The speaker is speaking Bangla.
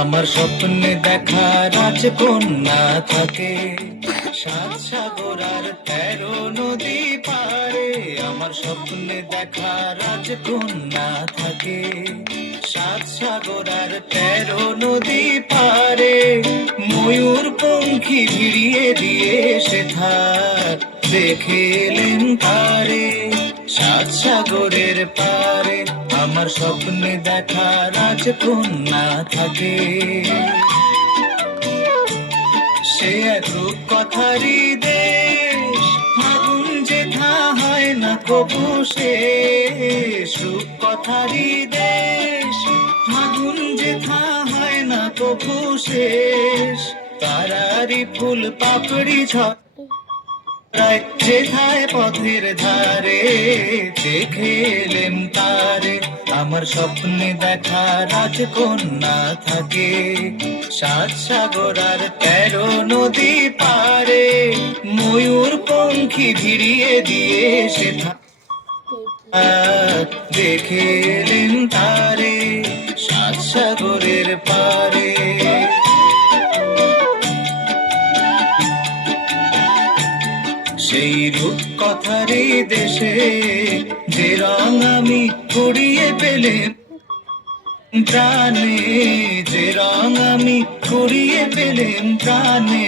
আমার স্বপ্নে দেখা রাজকন্যা থাকে 7 সাগর আর 13 নদী পারে। আমার স্বপ্নে দেখা রাজকন্যা থাকে 7 সাগর আর 13 নদী পারে। ময়ূর পঙ্খী ভিড়িয়ে দিয়ে সে থাক দেখে এলেন তারে 7 সাগরের পারে। আমার স্বপ্নে দেখা রাজকন্যা থাকে সে এক রূপকথারই দেশ। ফাগুন যেথা হয় না কবু শেষ। রূপকথারই দেশ ফাগুন যেথা হয় না কবু শেষ। তারারি ফুল পাপড়ি ছড়ায় যেথায় পথের ধারে দেখে এলেম তারে। আমার স্বপ্নে দেখা রাজকন্যা থাকে 7 সাগর আর 13 নদী পারে। ময়ূর পঙ্খী ভিড়িয়ে দিয়ে সে দেখে এলেন তারে 7 সাগরের পারে। সেই রূপকথারই দেশে যে রং আমি কুড়িয়ে পেলেম প্রাণে। যে রং আমি কুড়িয়ে পেলেম প্রাণে।